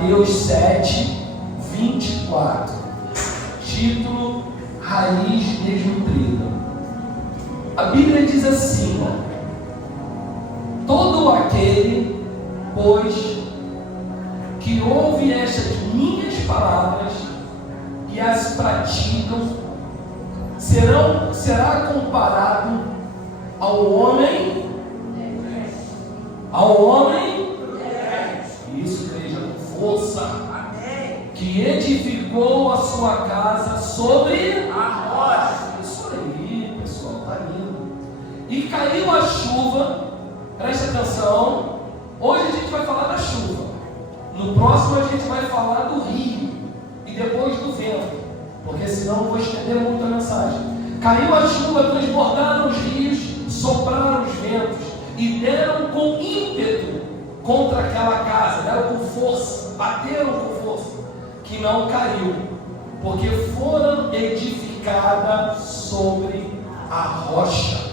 Mateus 7, 24. Título: Raiz desnutrida. A Bíblia diz assim: todo aquele, pois, que ouve estas minhas palavras e as praticam, será comparado ao homem, isso, igreja, com força, que edificou a sua casa sobre a rocha. Isso aí, pessoal, tá lindo. E caiu a chuva, preste atenção. Hoje a gente vai falar da chuva, no próximo a gente vai falar do rio e depois do vento, porque senão eu vou estender muito a mensagem. Caiu a chuva, transbordaram os rios, sopraram os ventos e deram com ímpeto contra aquela casa, deram com força, bateram com força, que não caiu, porque foram edificadas sobre a rocha.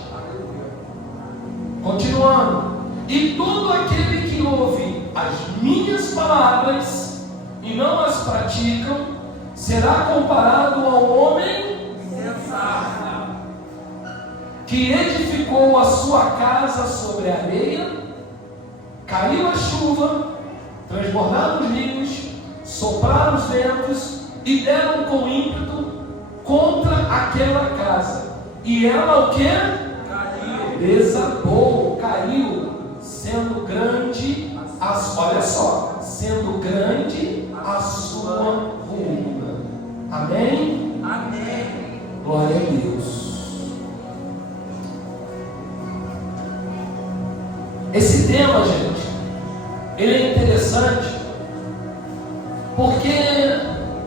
Continuando: e todo aquele que ouve as minhas palavras e não as praticam, será comparado ao homem sensato, que edificou a sua casa sobre a areia. Caiu a chuva, transbordaram os rios, sopraram os ventos e deram com ímpeto contra aquela casa. E ela o que? Caiu. Desabou, caiu, sendo grande, olha só, sendo grande a sua ruína. Amém? Amém. Glória a Deus. Esse tema, gente, ele é interessante, porque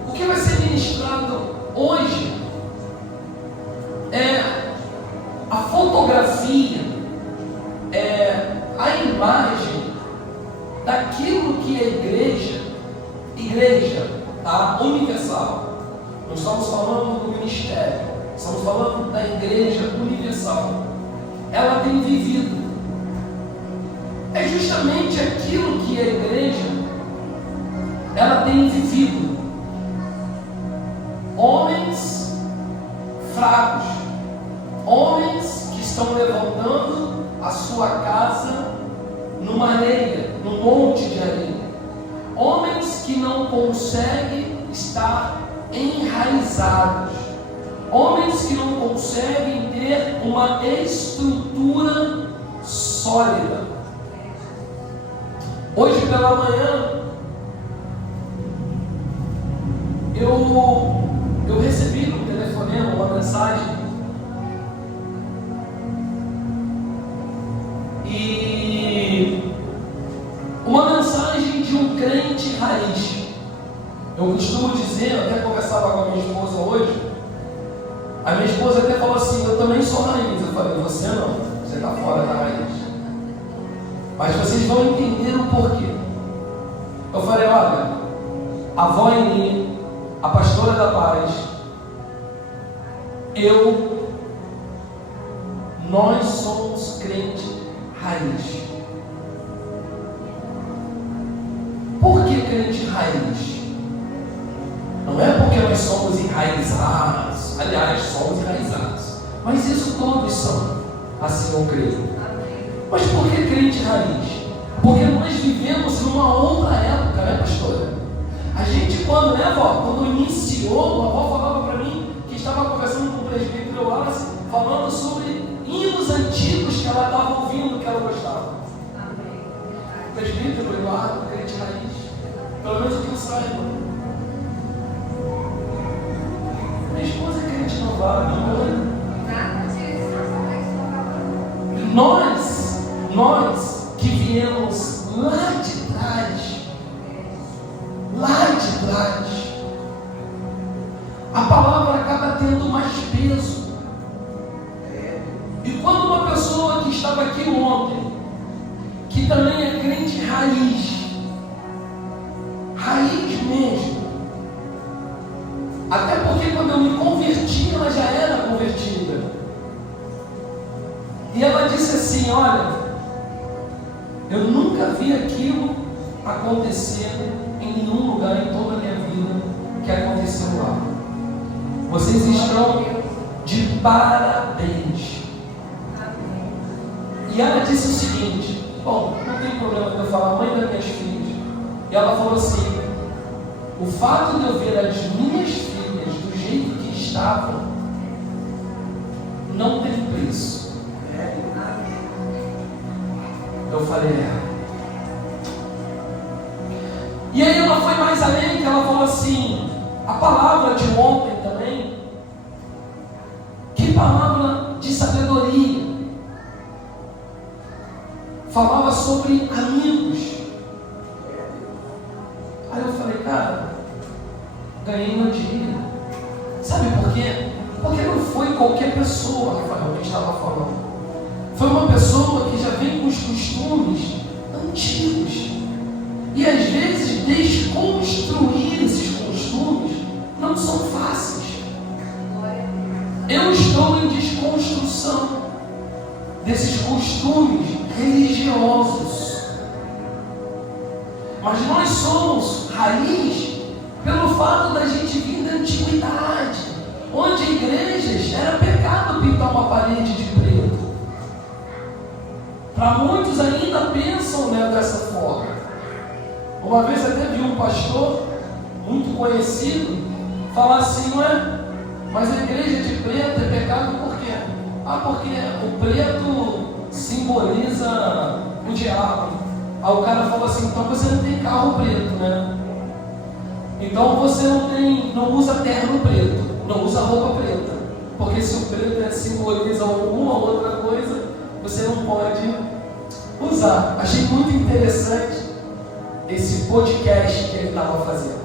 o que vai ser ministrado hoje é a fotografia, é a imagem daquilo que a igreja, tá? Universal. Não estamos falando do ministério, estamos falando da igreja universal. Ela tem vivido. É justamente aquilo que a igreja ela tem vivido. Homens fracos, homens que estão levantando a sua casa numa areia, num monte de areia, homens que não conseguem estar enraizados, homens que não conseguem ter uma estrutura sólida. Hoje pela manhã eu recebi no telefonema uma mensagem, e uma mensagem de um crente raiz. Eu costumo dizer, eu até conversava com a minha esposa hoje, a minha esposa até falou assim: eu também sou raiz. Eu falei: você não, você está fora da raiz. Mas vocês vão entender o porquê. Eu falei: olha, a avó Eni, a pastora da paz, nós somos crente raiz. Por que crente raiz? Não é porque nós somos enraizados, aliás, somos enraizados, mas isso todos são, assim eu creio. Mas por que crente raiz? Porque nós vivemos numa outra época, né, pastora? A gente, quando iniciou, a avó falava para mim que estava conversando com o presbítero Wallace, falando sobre hinos antigos que ela estava ouvindo, que ela gostava. O presbítero Eduardo, crente raiz, pelo menos o que eu saiba. Minha esposa é crente novada, nós que viemos lá de trás, a palavra acaba tendo mais peso. E quando uma pessoa que estava aqui ontem, que também é crente raiz mesmo, até porque quando eu me converti, ela já era convertida, e ela disse assim: olha, eu nunca vi aquilo acontecer em nenhum lugar em toda a minha vida que aconteceu lá. Vocês estão de parabéns. E ela disse o seguinte: bom, não tem problema de eu falar mãe das minhas filhas. E ela falou assim: o fato de eu ver as minhas filhas do jeito que estavam não tem preço. Eu falei, E aí ela foi mais além, que ela falou assim, a palavra de ontem também, que palavra de sabedoria. Falava sobre amigos. Aí eu falei, cara, ganhei uma dica. Sabe por quê? Porque não foi qualquer pessoa que Rafael estava falando. Foi uma pessoa que já vem com os costumes antigos. E às vezes desconstruir esses costumes não são fáceis. Eu estou em desconstrução desses costumes religiosos. Mas nós somos raiz pelo fato da gente vir da antiguidade, onde igrejas era pecado pintar uma parede de preto. Para muitos ainda pensam, né, dessa forma. Uma vez até vi um pastor muito conhecido falar assim, mas a igreja de preto é pecado por quê? Porque o preto simboliza o diabo. Aí o cara falou assim, então você não tem carro preto, né? Então você não usa terno preto, não usa roupa preta. Porque se o preto simboliza alguma outra coisa, você não pode usar. Achei muito interessante esse podcast que ele estava fazendo.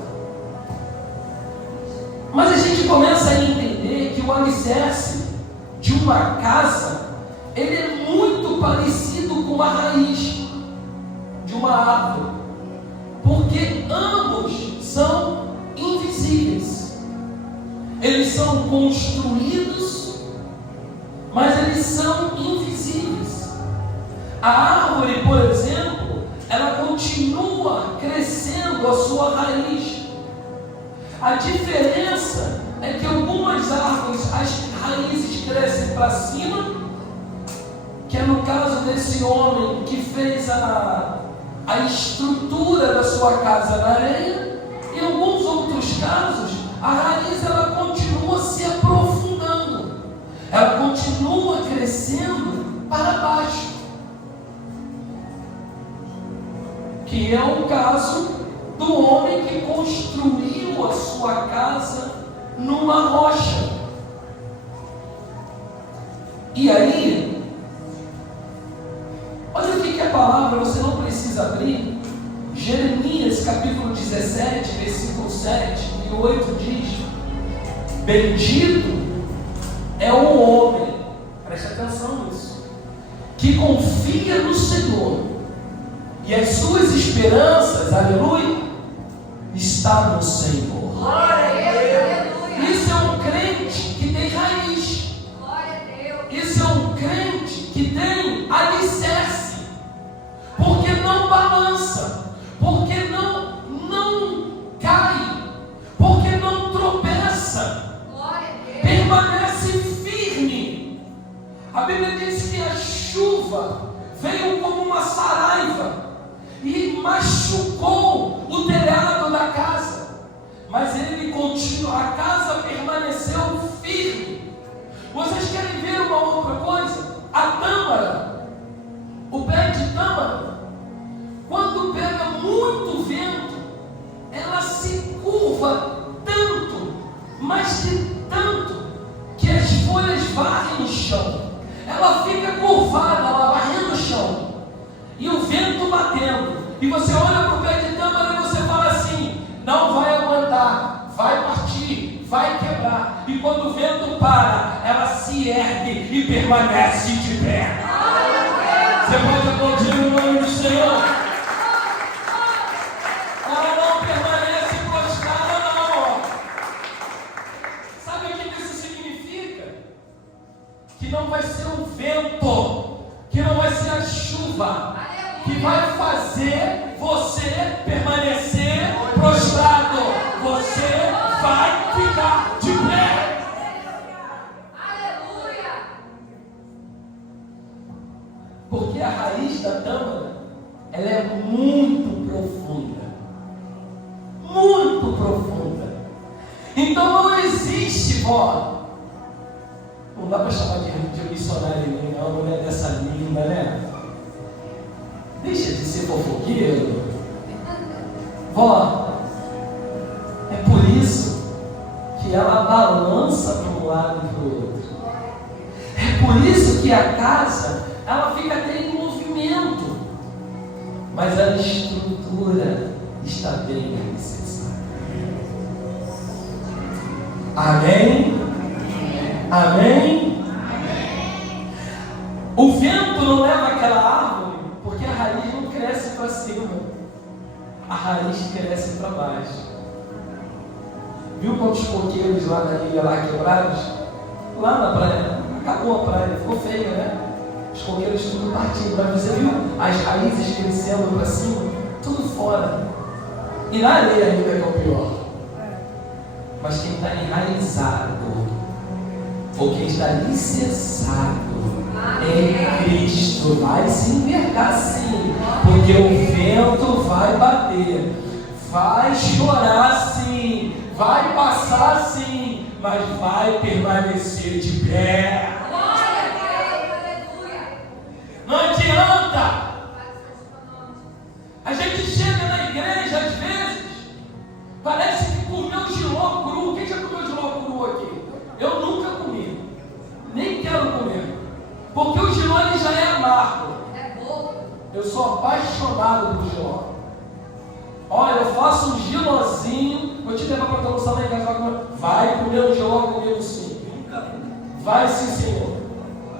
Mas a gente começa a entender que o alicerce de uma casa, ele é muito parecido com a raiz de uma árvore, porque ambos são invisíveis. Eles são construídos, mas eles são invisíveis. A árvore, por exemplo, ela continua crescendo a sua raiz. A diferença é que algumas árvores, as raízes crescem para cima, que é no caso desse homem que fez a estrutura da sua casa na areia. Em alguns outros casos, a raiz ela continua se aprofundando, ela continua crescendo para baixo, que é o caso do homem que construiu a sua casa numa rocha. E aí, olha o que a palavra, você não precisa abrir. Jeremias capítulo 17, versículo 7 e 8 diz: bendito é o homem, preste atenção nisso, que confia no Senhor, e as suas esperanças, aleluia, está no Senhor. Glória a Deus. Isso é um crente que tem raiz. Glória a Deus. Isso é um crente que tem alicerce, porque não balança, porque não cai, porque não tropeça, Glória a Deus. permanece firme. A Bíblia diz que a chuva veio como uma saraiva e machucou o telhado da casa, mas ele continuou, a casa permaneceu firme. Vocês querem ver uma outra coisa? A tâmara, o pé de tâmara, quando pega muito vento, ela se curva tanto, mas de tanto, que as folhas varrem o chão. Ela fica curvada, ela varrendo o chão, e o vento batendo, e você olha para o pé de tâmara e você fala assim, não vai aguentar, vai partir, vai quebrar, e quando o vento para, ela se ergue e permanece de pé. Você pode aplaudir o nome do Senhor. Ela não permanece prostrada, não. Sabe o que isso significa? Que não vai ser o vento, que não vai ser a chuva, que que vai fazer você permanecer prostrado. Você vai ficar de pé. Aleluia. Porque a raiz da tâmara, ela é muito profunda. Muito profunda. Então não existe, vó. Não dá para chamar de missionário em mim, não, mulher dessa linda, né? Deixa de ser fofoqueiro. Vó, é por isso que ela balança para um lado e para o outro. É por isso que a casa, ela fica até em movimento. Mas a estrutura está bem alicerçada. Amém? Amém? O vento não leva aquela árvore, porque a raiz não cresce para cima. A raiz cresce para baixo. Viu quantos coqueiros lá na ilha, lá quebrados? Lá na praia, acabou a praia, ficou feia, né? Os coqueiros tudo partindo, mas você viu as raízes crescendo para cima? Tudo fora. E na areia ainda é o pior. Mas quem está enraizado, ou quem está alicerçado em Cristo, vai se envergar sim, porque o vento vai bater, vai chorar sim, vai passar sim, mas vai permanecer de pé. Não adianta. A gente chega na igreja às vezes, parece que comeu giló cru. Quem já comeu giló cru aqui? Eu nunca comi, nem quero comer, porque o giló ele já é amargo. Eu sou apaixonado por giló. Olha, eu faço um gilózinho, vou te levar para almoçar lá em casa. Vai comer um giló comigo sim. Vai sim, Senhor.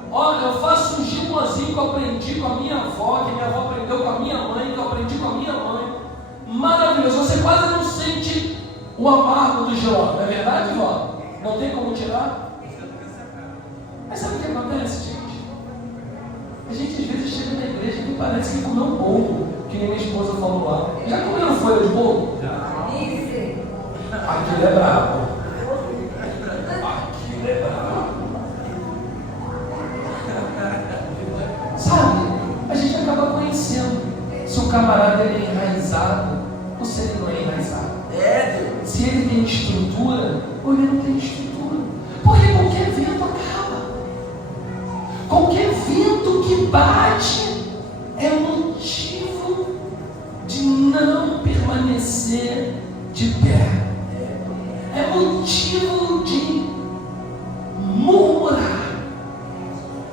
Olha, eu faço um gilózinho que eu aprendi com a minha avó, que minha avó aprendeu com a minha mãe, que eu aprendi com a minha mãe. Maravilhoso, você quase não sente o amargo do giló, não é verdade, vó? Não tem como tirar? Mas sabe o que acontece, gente? A gente às vezes chega na igreja e parece que comeu um bolo, que nem minha esposa falou lá. Já comeram folha de bolo? Já. Aquilo é brabo. Aquilo é brabo. Sabe? A gente acaba conhecendo se o camarada ele é enraizado ou se ele não é enraizado. Se ele tem estrutura ou ele não tem estrutura. Porque qualquer vento acaba. Qualquer vento que bate é motivo de não permanecer de pé. É motivo de murmurar.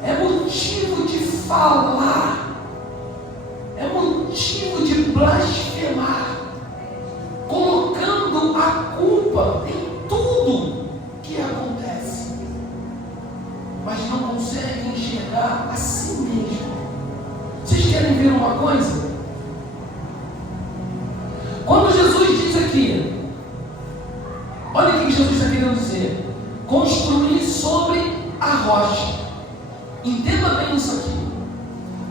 É motivo de falar. É motivo de blasfemar. Colocando a culpa em tudo que acontece. Mas não consegue enxergar a si mesmo. Vocês querem ver uma coisa? Quando Jesus diz aqui, olha o que Jesus está querendo dizer: construir sobre a rocha. Entenda bem isso aqui.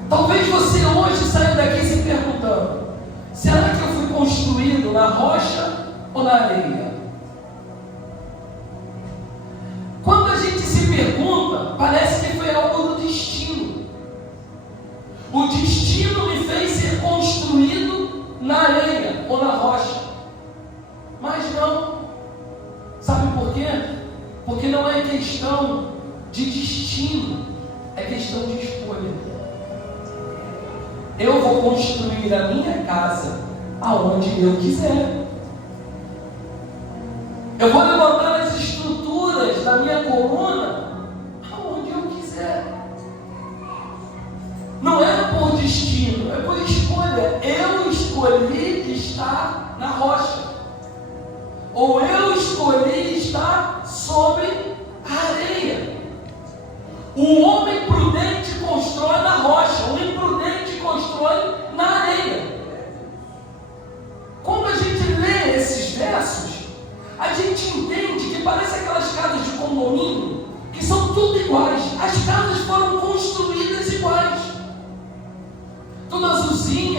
Talvez você hoje saia daqui se perguntando: será que eu fui construído na rocha ou na areia? Quando a gente se pergunta, parece que foi algo do destino. O destino me fez ser construído na areia ou na rocha. Mas não. Sabe por quê? Porque não é questão de destino, é questão de escolha. Eu vou construir a minha casa aonde eu quiser. Eu vou levantar as estruturas da minha coluna aonde eu quiser. Não é por destino, é por escolha. Eu escolhi estar na rocha. Ou eu escolhi estar sobre a areia. O homem prudente constrói na rocha, o imprudente constrói na areia. Quando a gente lê esses versos, a gente entende que parece aquelas casas de condomínio, que são tudo iguais. As casas foram construídas iguais. Tudo azulzinho,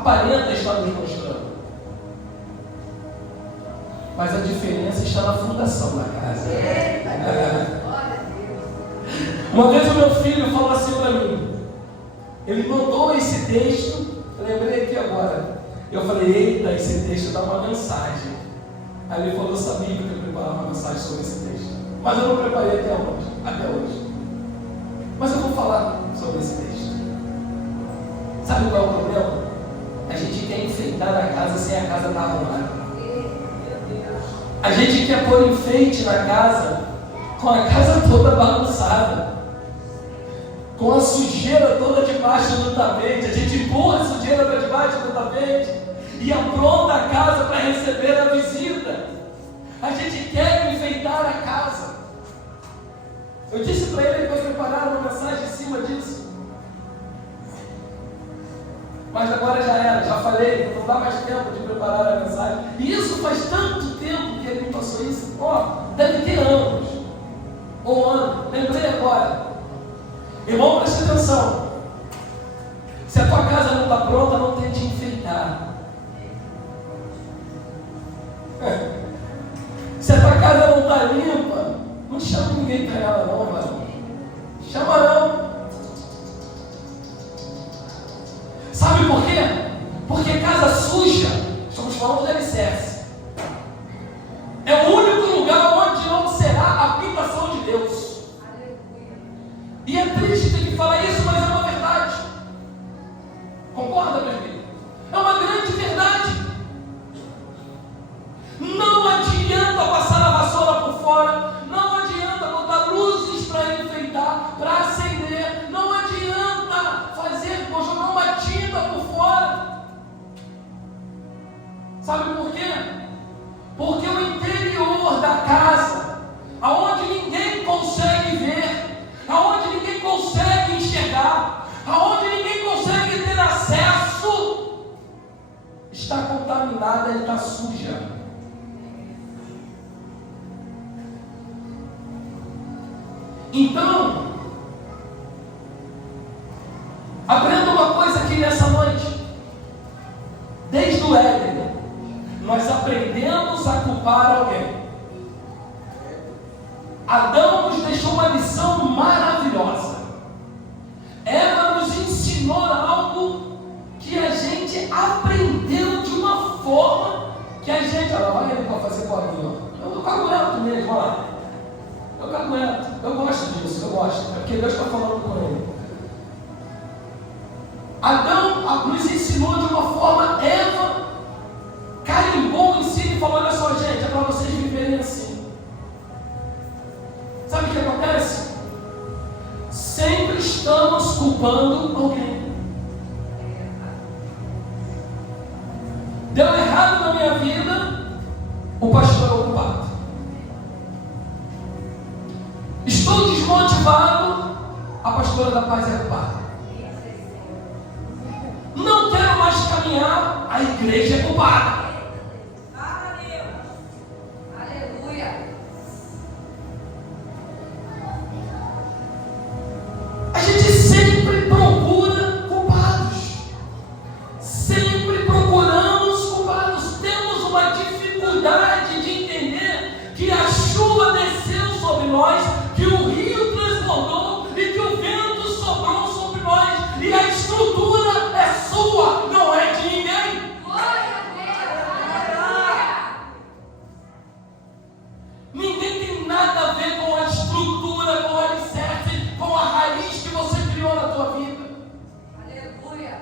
aparenta estar nos mostrando. Mas a diferença está na fundação da casa. Uma vez o meu filho falou assim para mim, ele mandou esse texto, eu lembrei aqui agora. Eu falei, eita, esse texto dá uma mensagem. Aí ele falou, eu sabia que eu ia preparar uma mensagem sobre esse texto. Mas eu não preparei até hoje. Mas eu vou falar sobre esse texto. Sabe qual é o problema? A gente quer enfeitar a casa sem a casa estar arrumada. A gente quer pôr enfeite na casa com a casa toda bagunçada, com a sujeira toda debaixo do tapete. A gente empurra a sujeira para debaixo do tapete e apronta a casa para receber a visita. A gente quer enfeitar a casa. Eu disse para ele que eu preparar uma mensagem em cima disso. Mas agora já era, já falei, não dá mais tempo de preparar a mensagem. E isso faz tanto tempo que ele me passou isso. Deve ter anos. Ou ano, lembrei agora. Irmão, preste atenção. Se a tua casa não está pronta, não tente enfeitar. Se a tua casa não está limpa, não chama ninguém para ela não, mano. Chama não. Sabe por quê? Porque casa suja, estamos falando de alicerce, é o único lugar onde não será a habitação de Deus. E é triste ter que falar isso, mas é uma verdade. Concorda, meu filho? É uma grande verdade. Não adianta passar a vassoura por fora, não adianta botar luzes para enfeitar, para acender, não adianta jogar uma tinta por fora. Sabe por quê? Porque o interior da casa, aonde ninguém consegue ver, aonde ninguém consegue enxergar, aonde ninguém consegue ter acesso, está contaminada e está suja. Então, aprenda uma coisa aqui nessa noite. Desde o Éden, nós aprendemos a culpar alguém. Adão nos deixou uma lição maravilhosa. Ela nos ensinou algo que a gente aprendeu de uma forma que a gente... Ela vai ali para fazer colinho. Eu cagueto mesmo, olha lá. Eu cagueto. Eu gosto disso, eu gosto. É porque Deus está falando com ele. Adão nos ensinou de uma forma, Eva carimbou em si e falou, olha só gente, é para vocês viverem assim. Sabe o que acontece? Sempre estamos culpando alguém. Deu errado na minha vida, o pastor é o culpado. Estou desmotivado, a pastora da paz é culpada. Não quero mais caminhar, a igreja é culpada. Aleluia. A gente sempre procura culpados. Sempre procuramos culpados. Temos uma dificuldade de entender que a chuva desceu sobre nós, que o rio transbordou e que o vento soprou sobre nós. E a estrutura é sua, não é de ninguém. Glória a Deus. Aleluia. Ninguém tem nada a ver com a estrutura, com o alicerce, com a raiz que você criou na tua vida. Aleluia.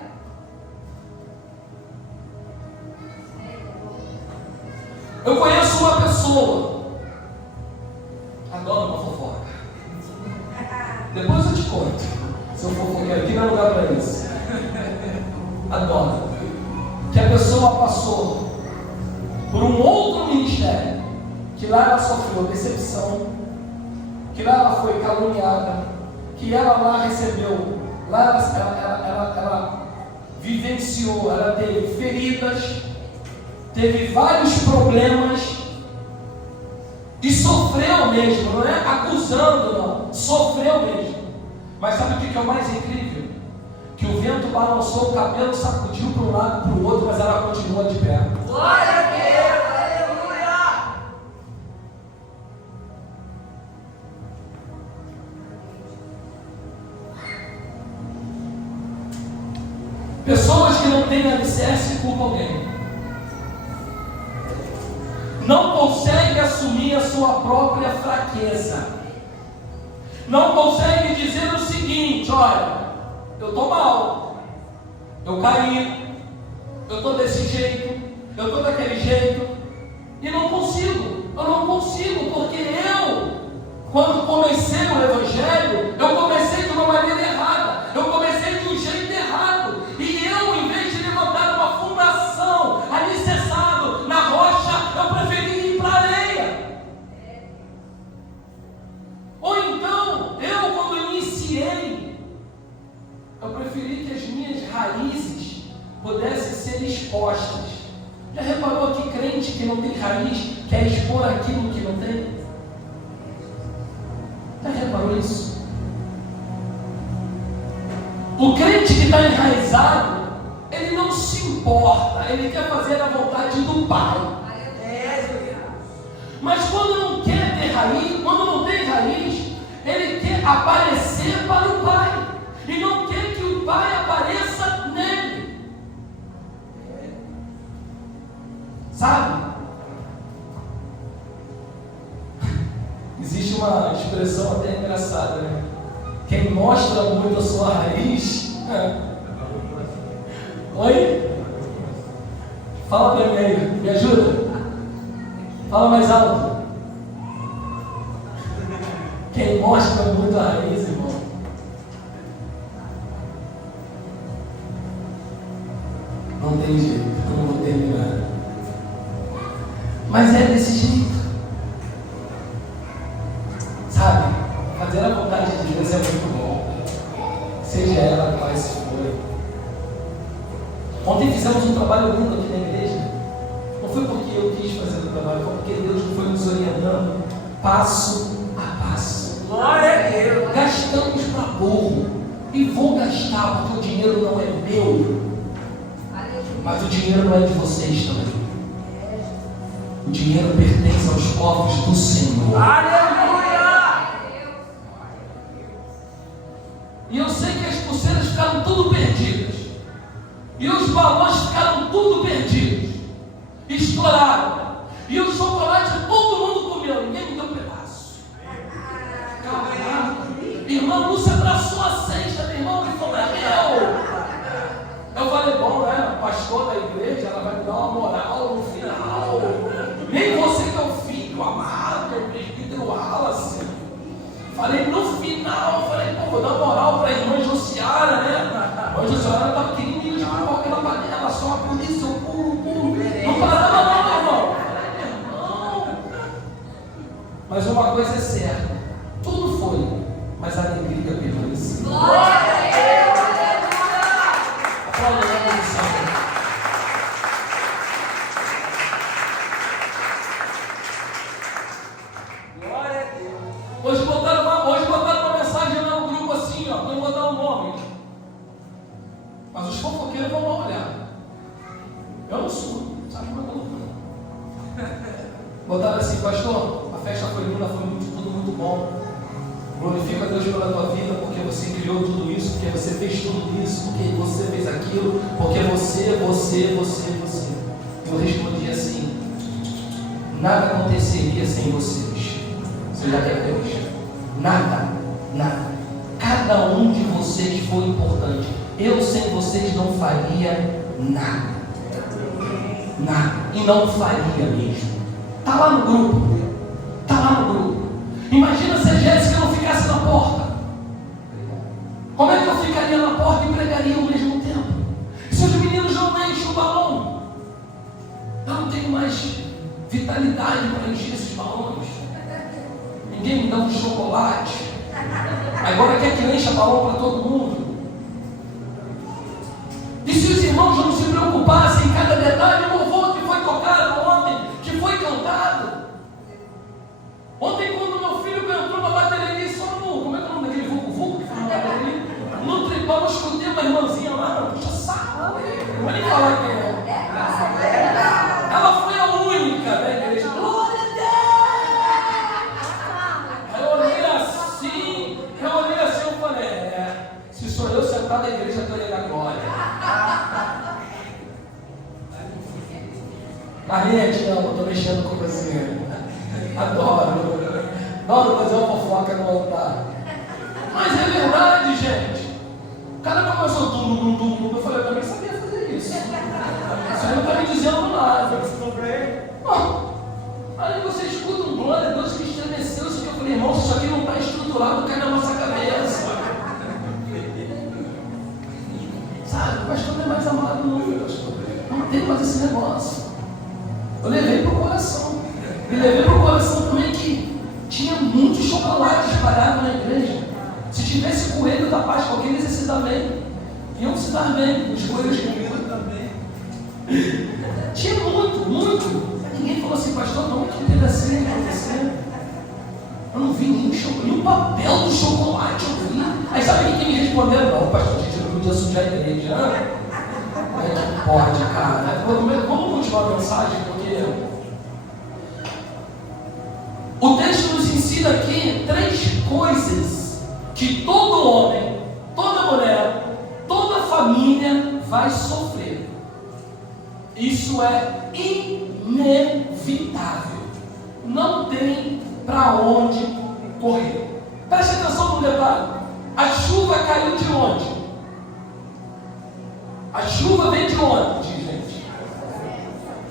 Eu conheço uma pessoa, adoro uma fofoca. Depois eu te conto, se eu fofoqueiro, aqui não é lugar para isso. Adoro. Que a pessoa passou por um outro ministério, que lá ela sofreu decepção, que lá ela foi caluniada, que ela lá recebeu, lá ela vivenciou, ela teve feridas, teve vários problemas e sofreu mesmo, não é acusando não, sofreu mesmo. Mas sabe o que é o mais incrível? que o vento balançou, o cabelo sacudiu para um lado e para o outro, mas ela continua de pé. Glória a Deus. Aleluia. Pessoas que não têm alicerce culpam alguém. Não consegue assumir a sua própria fraqueza. Não consegue dizer o seguinte: olha, eu estou mal, eu caí, eu estou desse jeito, eu estou daquele jeito, e eu não consigo, porque quando comecei o Evangelho, eu comecei de uma maneira errada, eu comecei de um jeito errado, e eu, em vez de levantar uma fundação alicerçado na rocha, eu preferi ir para a areia. Ou então, eu quando iniciei, eu preferi que as minhas raízes pudessem ser expostas. Já reparou que crente que não tem raiz quer expor aquilo que não tem? Já reparou isso? O crente que está enraizado, ele não se importa, ele quer fazer a vontade do Pai. Mas quando não quer ter raiz, quando não tem raiz, ele quer aparecer para o Pai e não quer que o Pai apareça nele. Sabe? Existe uma expressão até engraçada, né? Quem mostra muito a sua raiz. Oi? Fala para mim aí, me ajuda? Fala mais alto. Quem mostra muito a raiz, irmão. Não tem jeito, eu não vou terminar. Mas é desse jeito. Sabe? Fazer a vontade de Deus é muito bom. Seja ela qual for. Ontem fizemos um trabalho lindo aqui na igreja. Não foi porque eu quis fazer o trabalho, foi porque Deus foi nos orientando passo a passo. Glória a Deus. Gastamos para burro. E vou gastar porque o dinheiro não é meu. Mas o dinheiro não é de vocês também. O dinheiro pertence aos cofres do Senhor. Aleluia! E eu sei que as pulseiras ficaram tudo perdidas. E os balões ficaram tudo perdidos. Estouraram. E o chocolate todo mundo comeu. Ninguém me deu um pedaço. Caraca. Irmã Lúcia abraçou a cesta, meu irmão, e falou: é meu. Eu falei: bom, né? Pastor da igreja, ela vai me dar uma moral no final. Nem você que é o filho amado, o presbítero Wallace. Falei no final, pô, vou dar moral para a irmã Josiara, né? A irmã Josiara estava querendo me desculpar aquela panela, só por isso eu pulo. Não parava não, irmão. Irmão. Mas uma coisa é certa, tudo foi, mas a alegria permaneceu. Glória a Deus! Aplauda a bendição. Hoje botaram uma mensagem lá no grupo assim, ó, não vou dar o nome. Mas os fofoqueiros vão lá olhar. Eu não sou, sabe como é que eu não. Botaram assim: pastor, a festa foi linda, foi tudo muito bom. Glorifica a Deus pela tua vida, porque você criou tudo isso, porque você fez tudo isso, porque você fez aquilo, porque você. Eu respondi assim: nada aconteceria sem vocês. Você já quer Deus? Nada. Cada um de vocês foi importante. Eu sem vocês não faria nada. E não faria mesmo. Está lá no grupo. Imagina se a Jéssica não ficasse na porta. Como é que eu ficaria na porta e pregaria ao mesmo tempo? Se os meninos não enchem o balão, eu não tenho mais vitalidade para encher esses balões. Ninguém me dá um chocolate. Agora quer que encha balão para todo mundo. E se os irmãos não se preocupassem em cada detalhe, o louvor que foi tocado ontem, que foi cantado. Ontem, quando meu filho entrou na bateria, ele disse: como é que é o nome daquele vulco que foi na bateria? No tripão, nós escutemos uma irmãzinha lá, não puxa saco, não vou nem falar quem é. Ela foi a única da igreja. Glória a Deus! Aí eu olhei assim, e falei, se sou eu sentado na igreja, eu estou indo a glória. Maria, te amo, estou mexendo com você. Adoro fazer uma fofoca no altar. Mas é verdade, gente. O cara começou dum. Eu falei, eu também sabia fazer isso. Isso aí não está me dizendo nada. Aí você escuta um glória a Deus que estremeceu isso que eu falei, irmão, isso aqui não está estruturado, cai na nossa cabeça. Sabe, o pastor não é mais amado não, meu pastor. Não tem mais esse negócio. Eu levei para o coração. E levei para o coração também que tinha muito chocolate espalhado na igreja. Se tivesse coelho da Páscoa, aqueles iam se dar bem. Iam se dar bem. Os coelhos comigo também. Tinha muito. Ninguém falou assim, pastor, não, que pedacinho acontecendo. Eu não vi nenhum chocolate, nem o papel do chocolate eu vi. Aí sabe quem me respondeu? Não, pastor, gente, eu não podia sujar a igreja. Como é que pode, cara? Vamos continuar a mensagem, porque o texto nos ensina aqui 3 coisas que todo homem, toda mulher, toda família vai sofrer. Isso é inevitável. Não tem para onde correr. Preste atenção no detalhe. A chuva caiu de onde? A chuva vem de onde, gente?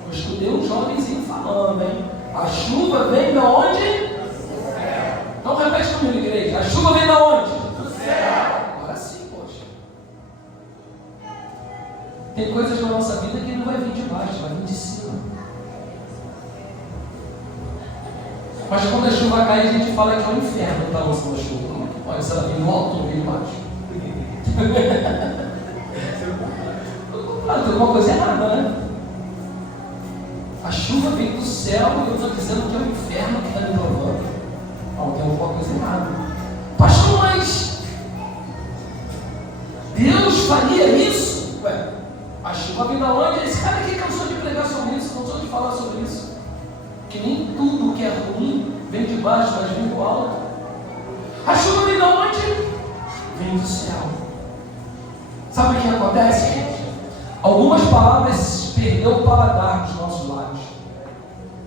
Eu estudei os jovens falando, hein? A chuva vem de onde? Do céu. Então repete comigo, igreja. A chuva vem de onde? Do céu. Agora sim, poxa. Tem coisas na nossa vida que não vai vir de baixo, vai vir de cima. Mas quando a chuva cai, a gente fala que é o inferno que está lançando a chuva. Como é que pode? Se ela vir do alto ou vir de baixo? Tem alguma coisa errada, né? A chuva vem do céu e eu estou dizendo que é o inferno que está me provando. Não, tem alguma coisa errada. Pastor, mas Deus faria isso? Ué, a chuva vem da onde? Esse cara aqui cansou de pregar sobre isso, cansou de falar sobre isso. Que nem tudo que é ruim vem de baixo, mas vem do alto. A chuva vem da onde? Vem do céu. Sabe o que acontece, gente? Algumas palavras perderam o paladar dos nossos lares.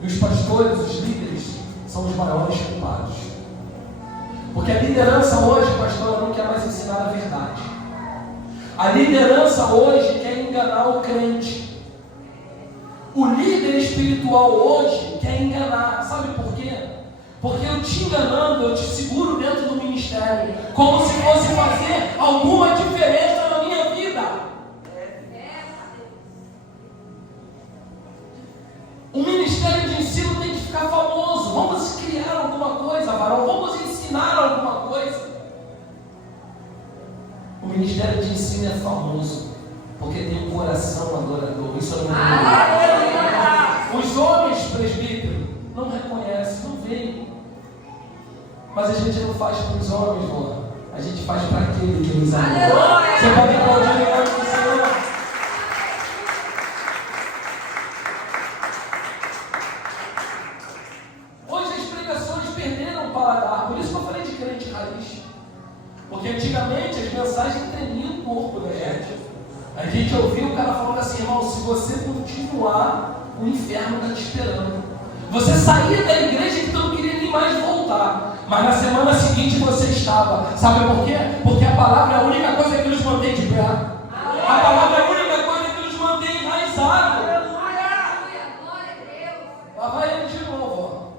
E os pastores, os líderes, são os maiores culpados. Porque a liderança hoje, pastor, não quer mais ensinar a verdade. A liderança hoje quer enganar o crente. O líder espiritual hoje quer enganar. Sabe por quê? Porque eu te enganando, eu te seguro dentro do ministério, como se fosse fazer alguma diferença na minha vida. O ministério de ensino tem que ficar famoso. Vamos criar alguma coisa, varão. Vamos ensinar alguma coisa. O ministério de ensino é famoso porque tem um coração adorador. Isso eu não reconheço. Os homens, presbítero, não reconhecem, não veem. Mas a gente não faz para os homens, Lô. A gente faz para aquele que nos ama. Você pode aplaudir o nome do Senhor. Hoje as pregações perderam o paladar. Por isso que eu falei de crente raiz. Porque antigamente as mensagens tremiam o corpo da gente. A gente ouvia o cara falando assim, irmão, se você continuar, o inferno está te esperando. Você saía da igreja e não queria nem mais voltar. Mas na semana seguinte você estava. Sabe por quê? Porque a palavra é a única coisa que nos mantém de pé. A palavra é a única coisa que nos mantém enraizados. Lá vai ele de novo.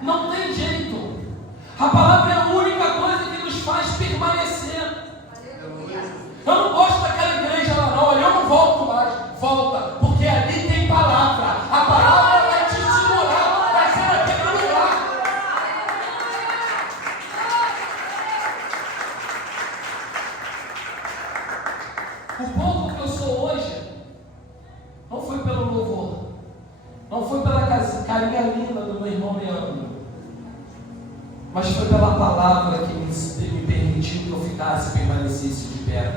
Não tem jeito. A palavra é a única coisa que nos faz permanecer. Eu não gosto daquela igreja lá não. Eu não volto mais. Volta. Porque ali tem palavra. A palavra vai te segurar. Vai ser naquele lugar. O povo que eu sou hoje não foi pelo louvor, não foi pela carinha linda do meu irmão Leandro, mas foi pela palavra que me permitiu que eu ficasse e permanecesse de pé.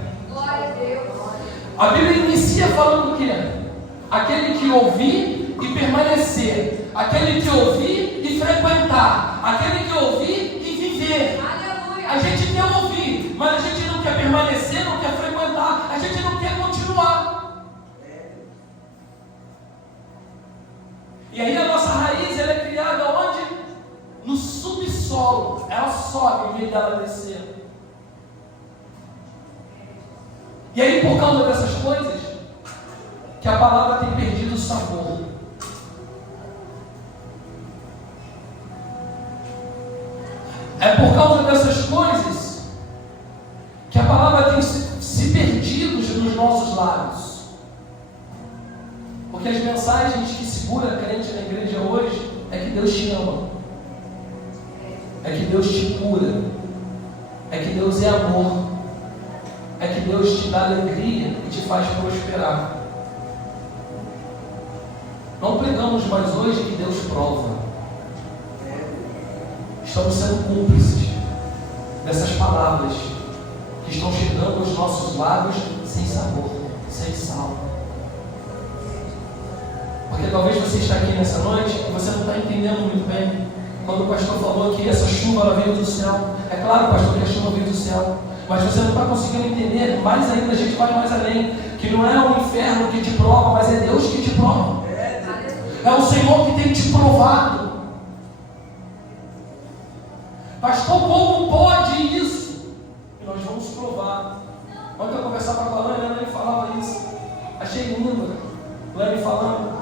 A Bíblia inicia falando o quê? Aquele que ouvir e permanecer, aquele que ouvir e frequentar, aquele que ouvir e viver. A gente quer ouvir, mas a gente não quer permanecer, não quer frequentar, a gente não quer continuar. E aí a nossa raiz, ela é criada onde? No subsolo. Ela sobe em vez dela descer. E aí, por causa dessas coisas, que a palavra tem perdido o sabor. É por causa dessas coisas que a palavra tem se perdido nos nossos lábios. Porque as mensagens que segura a crente na igreja hoje é que Deus te ama, é que Deus te cura, é que Deus é amor, é que Deus te dá alegria e te faz prosperar. Não pregamos mais hoje que Deus prova. Estamos sendo cúmplices dessas palavras que estão chegando aos nossos lábios sem sabor, sem sal. Porque talvez você está aqui nessa noite e você não está entendendo muito bem. Quando o pastor falou que essa chuva ela veio do céu, é claro, pastor, que a chuva veio do céu, mas você não está conseguindo entender. Mais ainda, a gente vai mais além, que não é o inferno que te prova, mas é Deus que te prova. É o Senhor que tem te provado. Pastor, como pode isso? E nós vamos provar. Ontem eu conversava com a Lani falava isso. Achei lindo. Lani falando.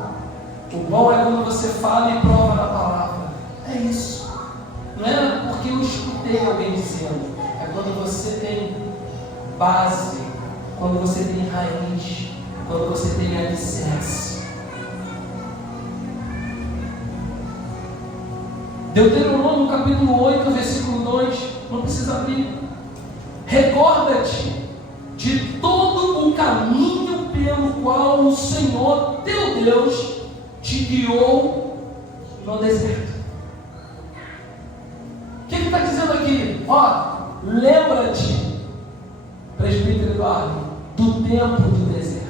O bom é quando você fala e prova na palavra. É isso. Não é porque eu escutei alguém dizendo. É quando você tem base, quando você tem raiz, quando você tem alicerce. Deuteronômio capítulo 8, versículo 2, não precisa abrir. Recorda-te de todo o caminho pelo qual o Senhor teu Deus te guiou no deserto. O que ele está dizendo aqui? Lembra-te, presbítero Eduardo, do tempo do deserto.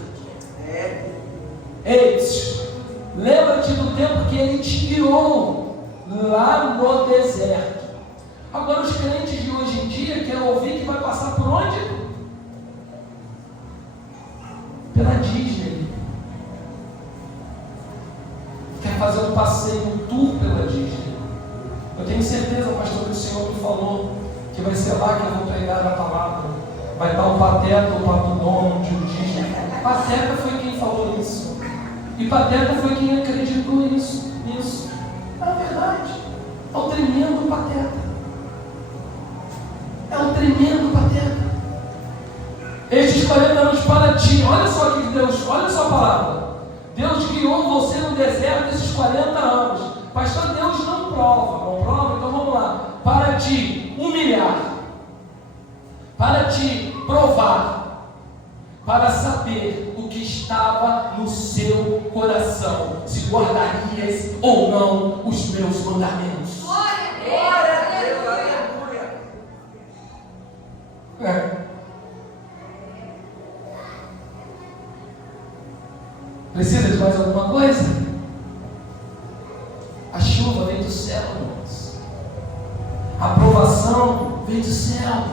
Lembra-te do tempo que ele te guiou lá no deserto. Agora os crentes de hoje em dia querem ouvir que vai passar por onde? Pela Disney. Quer fazer um passeio, um tour pela Disney. Eu tenho certeza, pastor, que o Senhor me falou que vai ser lá que eu vou pregar a palavra. Vai estar o Pateta, o Papo Donald, o Disney. Pateta foi quem falou isso. E Pateta foi quem acreditou nisso. É verdade. É um tremendo pateta. É um tremendo pateta. Estes 40 anos para ti. Olha só aqui Deus, olha só a palavra. Deus guiou você no deserto esses 40 anos. Pastor, Deus não prova, então vamos lá. Para te humilhar, para te provar, para saber o que estava no seu coração, se guardarias ou não os meus mandamentos. Glória a Deus, aleluia. Precisa de mais alguma coisa? A chuva vem do céu, irmãos. A aprovação vem do céu.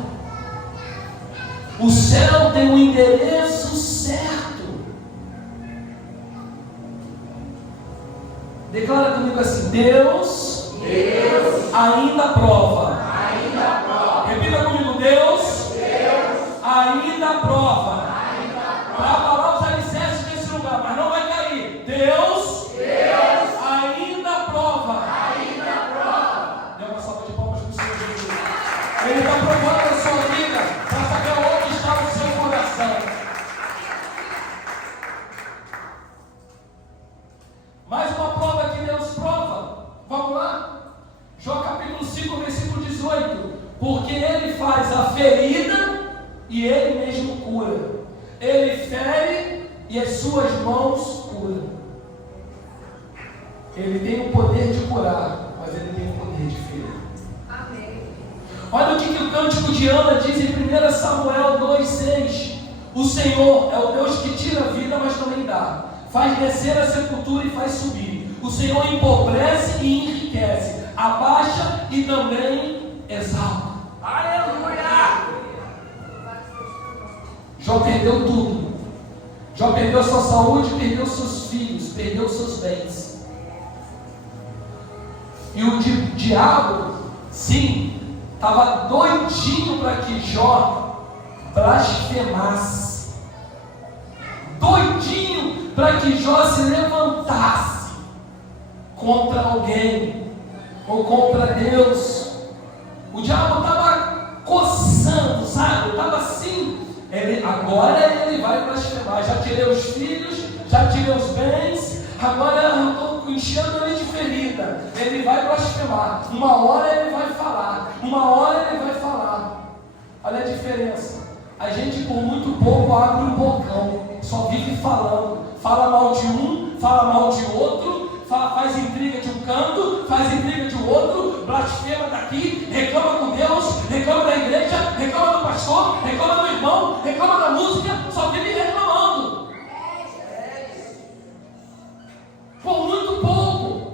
O céu tem um endereço certo. Declara comigo assim: Deus ainda prova. Repita comigo: Deus ainda prova. Para abalar os alicerces nesse lugar, mas não vai cair. Deus ainda prova. Dê uma salva de palmas para o Senhor Jesus. Ele está provando a sua vida para saber onde está o seu coração. Mais uma prova que Deus prova. Vamos lá? Jó capítulo 5, versículo 18. Porque ele faz a ferida e ele mesmo cura. Ele fere e as suas mãos curam. Ele tem o poder de curar, mas ele tem o poder de ferir. Amém. Olha o que o cântico de Ana diz em 1 Samuel 2,6. O Senhor é o Deus que tira a vida, mas também dá. Faz descer a sepultura e faz subir. O Senhor empobrece e enriquece. Abaixa e também exalta. Aleluia! Jó perdeu tudo. Jó perdeu sua saúde, perdeu seus filhos, perdeu seus bens. E o diabo, sim, estava doidinho para que Jó blasfemasse. Doidinho para que Jó se levantasse contra alguém ou contra Deus. O diabo estava coçando, sabe? Estava assim. Agora ele vai blasfemar. Já tirei os filhos, já tirei os bens, agora eu estou enchendo ele de ferida. Ele vai blasfemar. Uma hora ele vai falar. Uma hora ele vai falar. Olha a diferença. A gente por muito pouco abre um bocão, só vive falando. Fala mal de um, fala mal de outro, faz intriga de um canto, faz intriga de outro, blasfema daqui, reclama com Deus, reclama da igreja, reclama do pastor, reclama do irmão, reclama da música, só vive reclamando. Por muito pouco.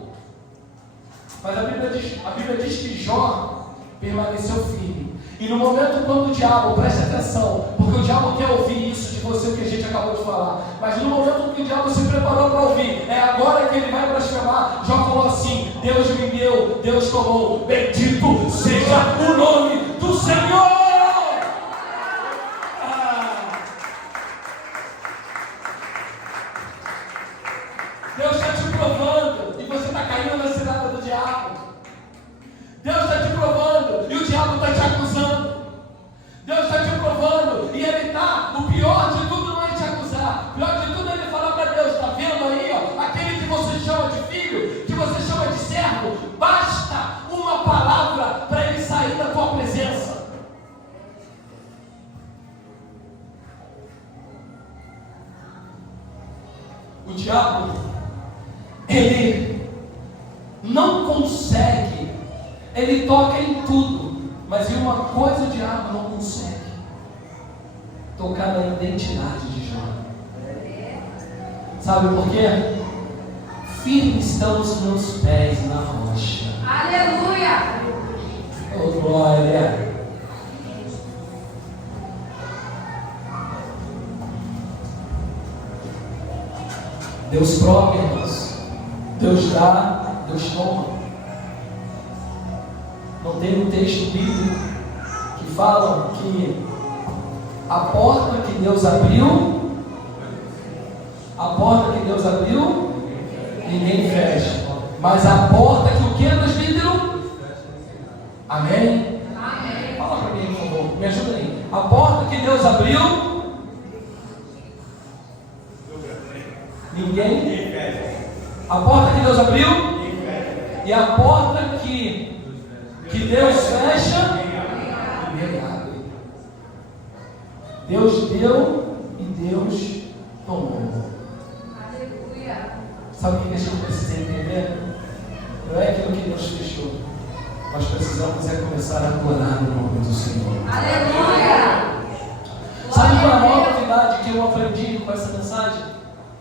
Mas a Bíblia diz que Jó permaneceu firme. E no momento quando o diabo, preste atenção, porque o diabo quer ouvir isso de você, o que a gente acabou de falar, mas no momento que o diabo se preparou para ouvir, é agora que ele vai blasfemar. Jó falou assim: Deus me deu, Deus tomou, bendito seja o nome do Senhor. Deus está te provando e você está caindo na cilada do diabo. Deus está te provando e o diabo está te acusando. Deus está te provando e ele está. O pior de tudo não é te acusar. O pior de tudo é ele falar para Deus: está vendo aí, ó, aquele que você chama de filho, que você chama de servo, basta uma palavra para ele sair da tua presença. O diabo, ele não consegue. Ele toca em tudo, mas em uma coisa o diabo não consegue: tocar na identidade de Jó. Sabe por quê? Firmes estão os meus pés na rocha. Aleluia! Oh, glória! Deus prova, irmãos. Deus dá, Deus toma. Não tem um texto bíblico que fala que a porta que Deus abriu, ninguém fecha. Mas a porta que o que, presbítero? Amém? Amém. Fala para mim, por favor, me ajuda aí. A porta que Deus abriu, ninguém fecha. A porta que Deus abriu, e a porta que Deus fecha, ninguém abre. Deus deu e Deus tomou. Aleluia. Sabe o que a gente precisa entender? Não é aquilo que Deus fechou. Nós precisamos começar a adorar no nome do Senhor. Aleluia. Sabe qual é a maior novidade que eu aprendi com essa mensagem?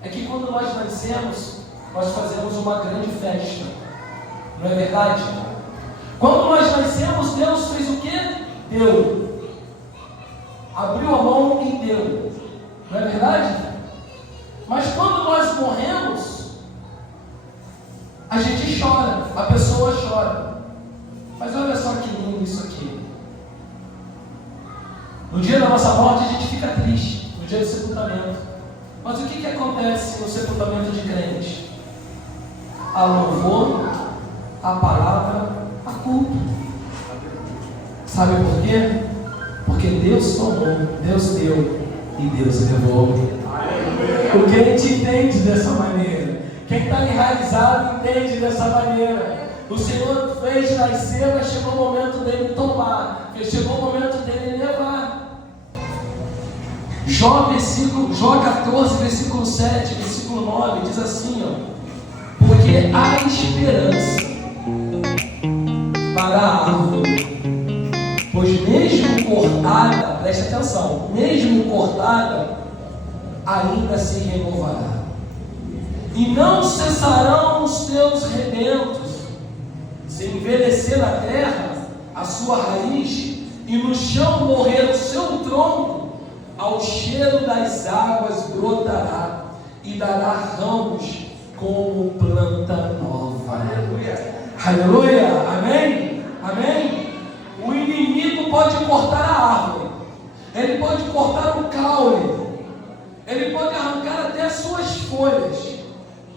É que quando nós nascemos, nós fazemos uma grande festa. Não é verdade? Quando nós nascemos, Deus fez o quê? Deu. Abriu a mão e deu. Não é verdade? Mas quando nós morremos, a gente chora, a pessoa chora. Mas olha só que lindo isso aqui. No dia da nossa morte a gente fica triste, no dia do sepultamento. Mas o que acontece no sepultamento de crentes? A louvor, a palavra, a culto. Sabe por quê? Porque Deus tomou, Deus deu e Deus levou. O crente entende dessa maneira. Quem está enraizado entende dessa maneira. O Senhor fez nascer, mas chegou o momento dele tomar. Chegou o momento dele levar. Jó 14, versículo 7, versículo 9, diz assim, ó: porque há esperança para a árvore, pois mesmo cortada, preste atenção, mesmo cortada, ainda se renovará. E não cessarão os teus rebentos, se envelhecer na terra a sua raiz, e no chão morrer o seu tronco, ao cheiro das águas brotará, e dará ramos como planta nova. Aleluia! Aleluia! Amém? Amém? O inimigo pode cortar a árvore, ele pode cortar o caule, ele pode arrancar até as suas folhas,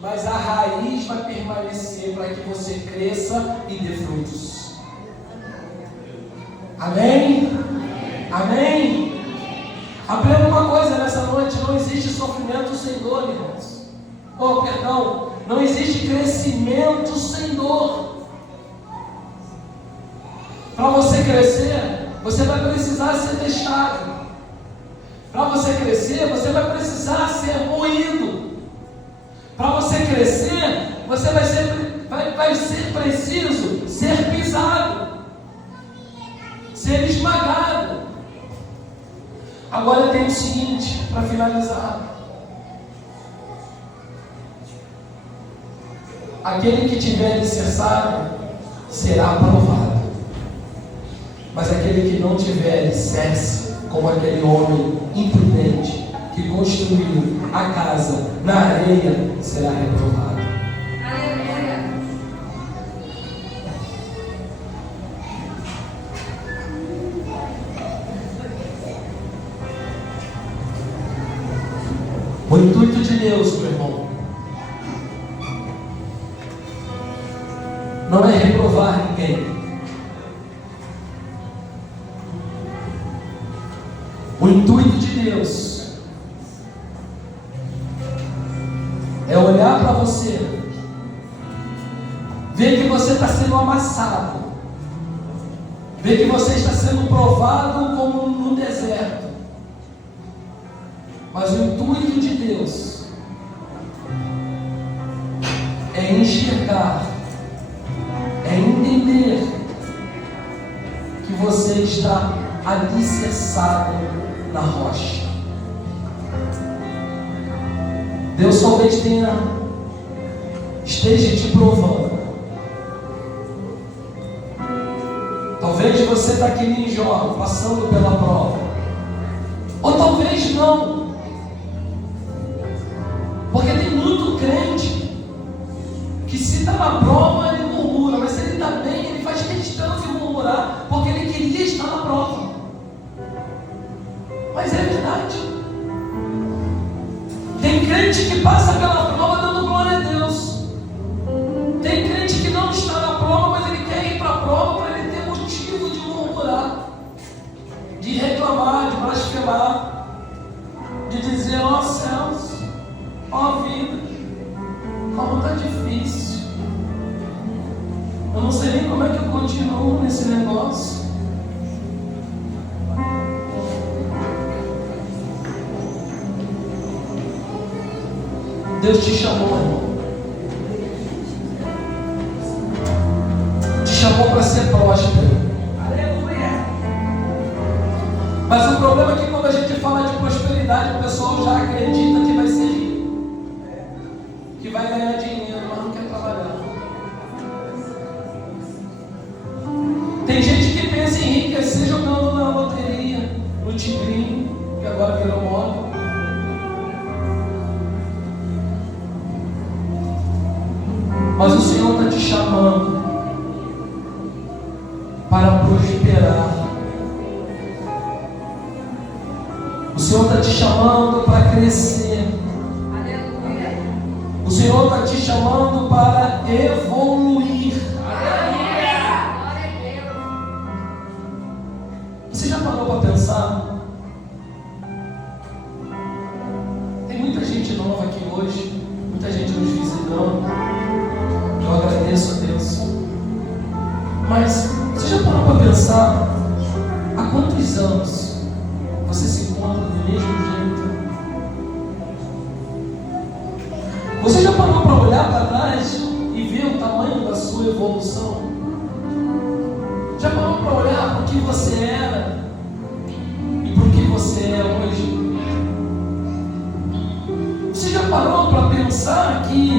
mas a raiz vai permanecer para que você cresça e dê frutos. Amém? Amém? Aprenda uma coisa nessa noite: não existe sofrimento sem dor, irmãos. Oh, perdão, não existe crescimento sem dor. Para você crescer, você vai precisar ser testado. Para você crescer, você vai precisar ser moído. Para você crescer, você vai ser preciso ser pisado, ser esmagado. Agora tem o seguinte, para finalizar: aquele que tiver alicerçado será aprovado, mas aquele que não tiver alicerce, como aquele homem imprudente que construiu a casa na areia, será reprovado. Aleluia. O intuito de Deus, meu irmão, não é reprovar ninguém. O intuito de Deus é olhar para você, ver que você está sendo amassado, ver que você está sendo provado como no deserto. Mas o intuito de Deus é enxergar, é entender que você está alicerçado na rocha. Deus talvez esteja te provando. Talvez você está aqui em Jó, passando pela prova, ou talvez não. Porque tem muito crente que se está na prova ele murmura, mas se ele está bem, ele faz questão de murmurar, porque ele queria estar na prova. Mas é verdade. Tem crente que passa pela prova dando glória a Deus. Tem crente que não está na prova, mas ele quer ir para a prova para ele ter motivo de murmurar, de reclamar, de blasfemar, de dizer: ó céus, ó vida, como está difícil. Eu não sei nem como é que eu continuo nesse negócio. Deus te chamou, irmão. Te chamou para ser próspero. Aleluia. Mas o problema é que quando a gente fala de prosperidade, o pessoal já acredita que vai ser rico, que vai ganhar dinheiro, mas não quer trabalhar. Tem gente que pensa em enriquecer jogando na loteria, no tigrinho, que agora virou moda. Mas o Senhor está te chamando para prosperar. O Senhor está te chamando para crescer. Aleluia. O Senhor está te chamando para evoluir. Aleluia. Glória a Deus. Você já parou para pensar? Tem muita gente nova aqui hoje, muita gente nos visitando. Eu agradeço a Deus. Mas você já parou para pensar há quantos anos você se encontra do mesmo jeito? Você já parou para olhar para trás e ver o tamanho da sua evolução? Já parou para olhar para o que você era e para o que você parou para pensar que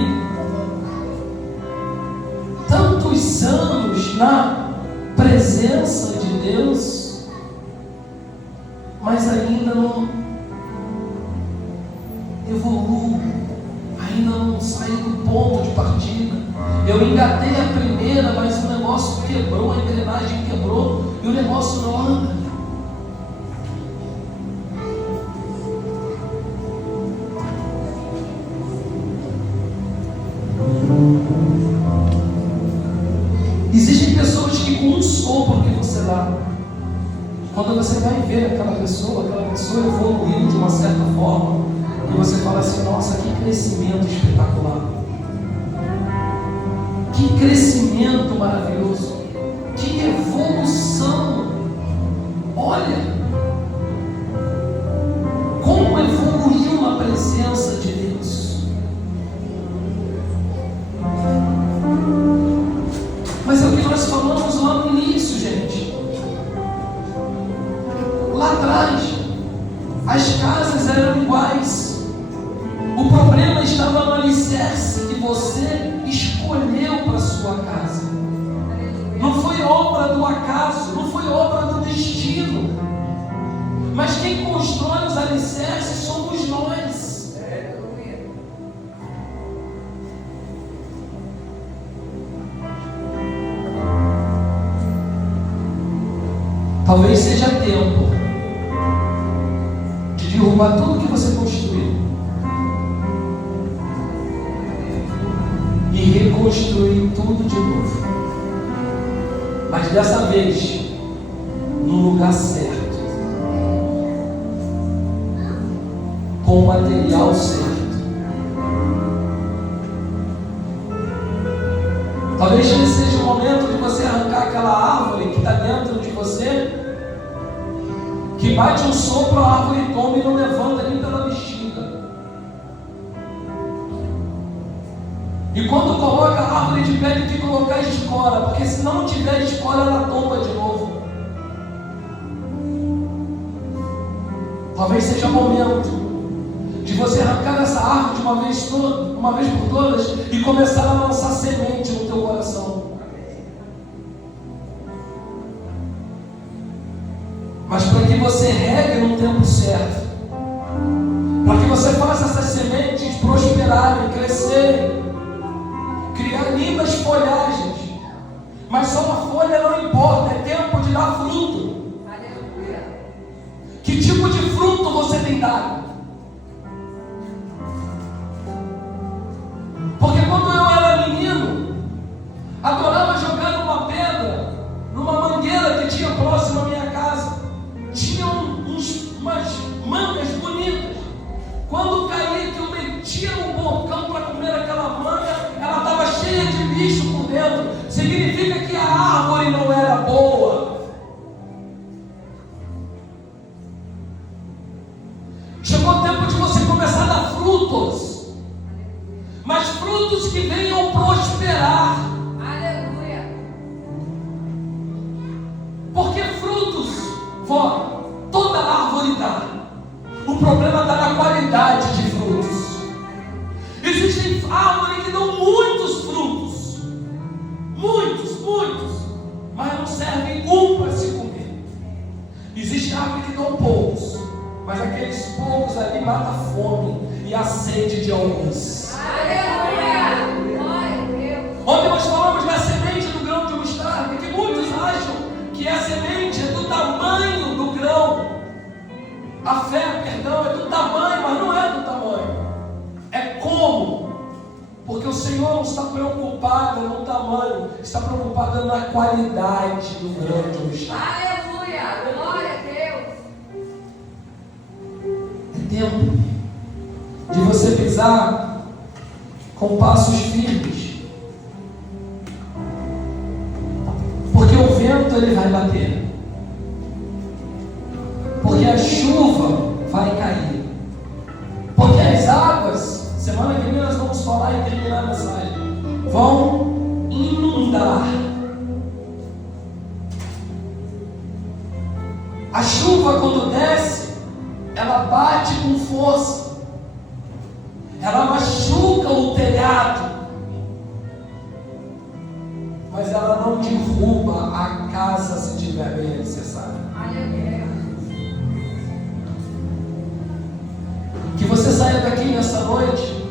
tantos anos na presença de Deus, mas ainda não evoluo, ainda não saí do ponto de partida? Eu engatei a primeira, mas o negócio quebrou, a engrenagem quebrou e o negócio não anda. Existem pessoas que com um sopro que você dá, quando você vai ver aquela pessoa evoluiu de uma certa forma, e você fala assim: nossa, que crescimento espetacular, que crescimento maravilhoso, que evolução, olha como evoluiu na presença de Deus. Mas é o que nós falamos lá no início, gente. Lá atrás, as casas eram iguais. O problema estava no alicerce que você escolheu para sua casa. Não foi obra do acaso, não foi obra do destino. Mas quem constrói os alicerces somos nós. Talvez seja tempo de derrubar tudo que você construiu e reconstruir tudo de novo, mas dessa vez no lugar certo, com o material certo. Talvez esse seja o momento de você arrancar aquela árvore que está dentro de você, que bate um sopro, a árvore toma e não levanta nem pela bexiga. E quando coloca a árvore de pé, tem que colocar espora, porque se não tiver espora, ela tomba de novo. Talvez seja o momento de você arrancar essa árvore de uma vez por todas e começar a lançar semente no teu coração. Mas para que você regue no tempo certo, para que você faça essas sementes prosperarem, crescerem, criar lindas folhagens. Mas só uma folha não importa, é tempo de dar fruto. Aleluia. Que tipo de fruto você tem dado? Porque quando eu era menino, adorava jogar numa pedra, numa mangueira que tinha próximo à minha casa. Tinha umas mangas bonitas. Quando caía, que eu metia no bocão para comer aquela manga, ela estava cheia de bicho por dentro. Significa que a árvore não era boa. Chegou o tempo de você começar a dar frutos, mas frutos que venham prosperar. Aleluia. Porque frutos, toda árvore dá. O problema está na qualidade de frutos. Existem árvores que dão muitos frutos, muitos, mas não servem para se comer. Existem árvores que dão poucos, mas aqueles poucos ali matam a fome e a sede de alguns. Aleluia! Glória a Deus. Ontem nós falamos da semente do grão de mostarda, que muitos acham que a semente é do tamanho do grão. A fé, perdão, é do tamanho, mas não é do tamanho. É como. Porque o Senhor não está preocupado no tamanho, está preocupado na qualidade do grão de mostarda. Aleluia! Glória a Deus. É tempo de você pisar com passos firmes. Porque o vento ele vai bater. Porque a chuva vai cair. Porque as águas, semana que vem nós vamos falar e terminar a mensagem, vão inundar. A chuva quando desce, ela bate com força. Ela telhado, mas ela não derruba a casa se tiver bem necessário. Aleluia. Que você saia daqui nessa noite,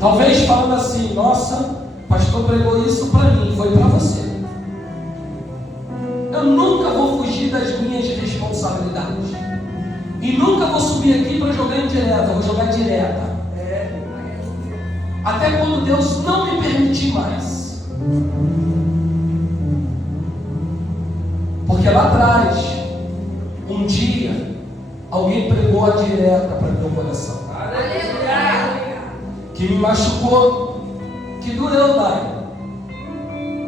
talvez falando assim: nossa, o pastor pregou isso para mim, foi para você. Eu nunca vou fugir das minhas responsabilidades. E nunca vou subir aqui para jogar indireta, eu vou jogar direta. Até quando Deus não me permitir mais. Porque lá atrás, um dia, alguém pregou a direta para meu coração. Aleluia. Que me machucou, que doeu, Dai,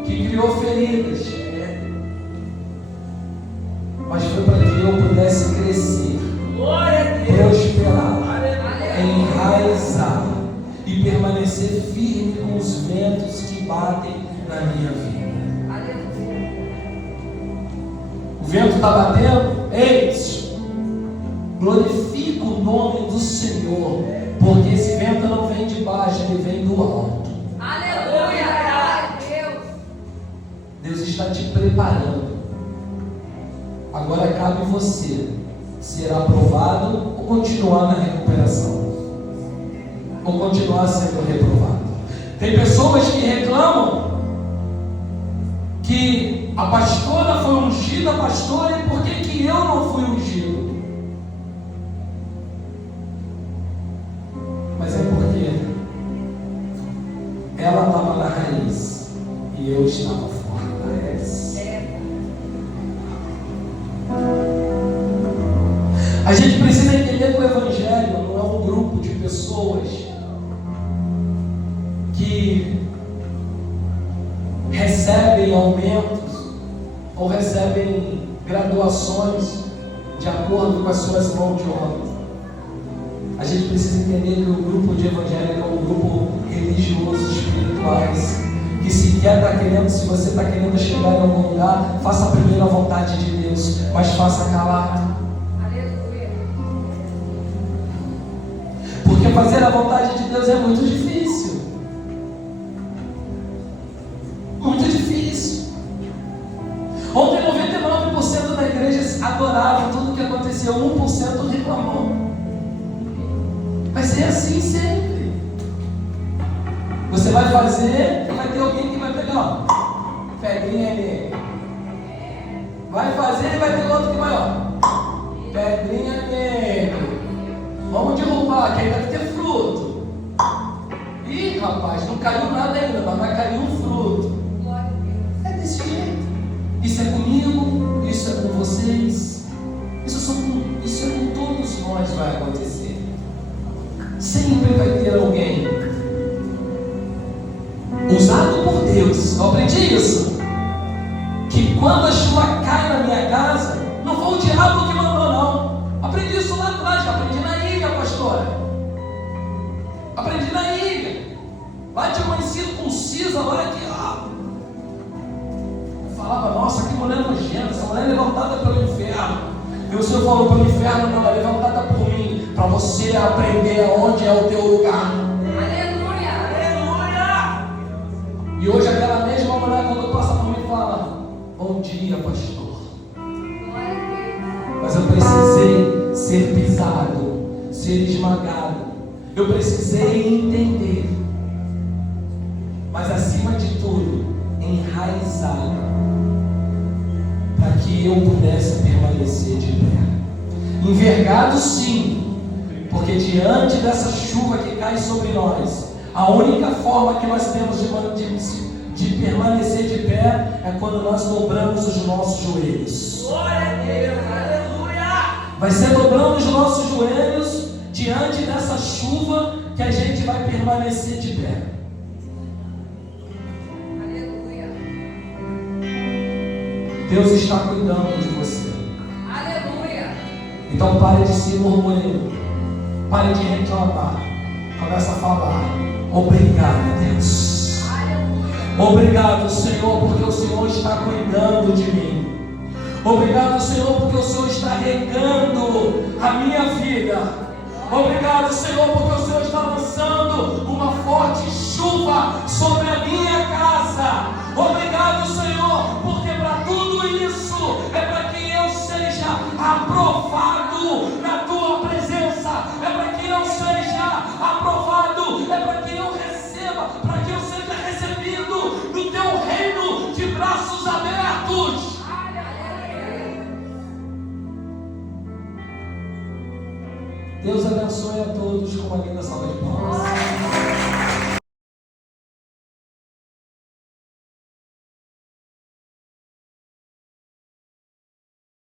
que criou feridas. Mas foi para que eu pudesse crescer, prosperar, enraizar e permanecer firme com os ventos que batem na minha vida. O vento está batendo? Ei, glorifica o nome do Senhor, porque esse vento não vem de baixo, ele vem do alto. Aleluia. Glória a Deus. Deus está te preparando. Agora cabe você ser aprovado ou continuar na recuperação, ou continuar sendo reprovado. Tem pessoas que reclamam que a pastora foi ungida, pastora, e por que eu não fui ungido? Mas é porque ela estava na raiz e eu estava fora da raiz. A gente precisa entender que o Evangelho não é um grupo de pessoas que recebem aumentos ou recebem graduações de acordo com as suas mãos de obra. A gente precisa entender que o grupo de evangélico é um grupo religioso, espirituais, que se você está querendo chegar em algum lugar, faça primeiro a vontade de Deus, mas faça calado. Porque fazer a vontade de Deus é muito difícil. Muito difícil. Ontem 99% da igreja adorava tudo que aconteceu, 1% reclamou. Vai ser assim sempre. Você vai fazer e vai ter alguém que vai pegar, ó, pedrinha nele. Vai fazer e vai ter outro que vai, ó, pedrinha nele. Vamos derrubar, que aí deve ter fruto. Ih, rapaz, não caiu nada ainda, mas vai cair um fruto. É desse jeito. Isso é comigo, isso é com vocês, isso é com todos nós vai acontecer. Sempre vai ter alguém usado por Deus. Eu aprendi isso. Que quando a chuva cai na minha casa, não foi o diabo que mandou, não. Aprendi isso lá atrás, aprendi na ilha, pastora. Aprendi na ilha. Lá tinha conhecido com Cisa, olha aqui, ó. Eu falava, nossa, que mulher nojenta, essa mulher é levantada pelo inferno. E o Senhor falou, pelo inferno não, é levantada por mim, para você aprender aonde é o teu lugar. Aleluia. Aleluia. E hoje aquela mesma mulher, quando passa por mim, fala, bom dia, pastor. Mas eu precisei ser pisado, ser esmagado. Eu precisei entender. Mas acima de tudo, enraizado. Para que eu pudesse permanecer de pé. Envergado sim. Porque diante dessa chuva que cai sobre nós, a única forma que nós temos de permanecer de pé é quando nós dobramos os nossos joelhos. Glória a Deus, aleluia! Vai ser dobrando os nossos joelhos diante dessa chuva que a gente vai permanecer de pé. Aleluia. Deus está cuidando de você. Aleluia. Então pare de se murmurar, pare de reclamar, começa a falar, obrigado, Deus. Obrigado, Senhor, porque o Senhor está cuidando de mim. Obrigado, Senhor, porque o Senhor está regando a minha vida. Obrigado, Senhor, porque o Senhor está lançando uma forte chuva sobre a minha casa. Obrigado, Senhor, porque para tudo isso é para que eu seja aprovado na tua presença, é para que eu seja aprovado, é para que eu receba, para que eu seja recebido no teu reino de braços abertos. Deus abençoe a todos com uma linda salva de palmas.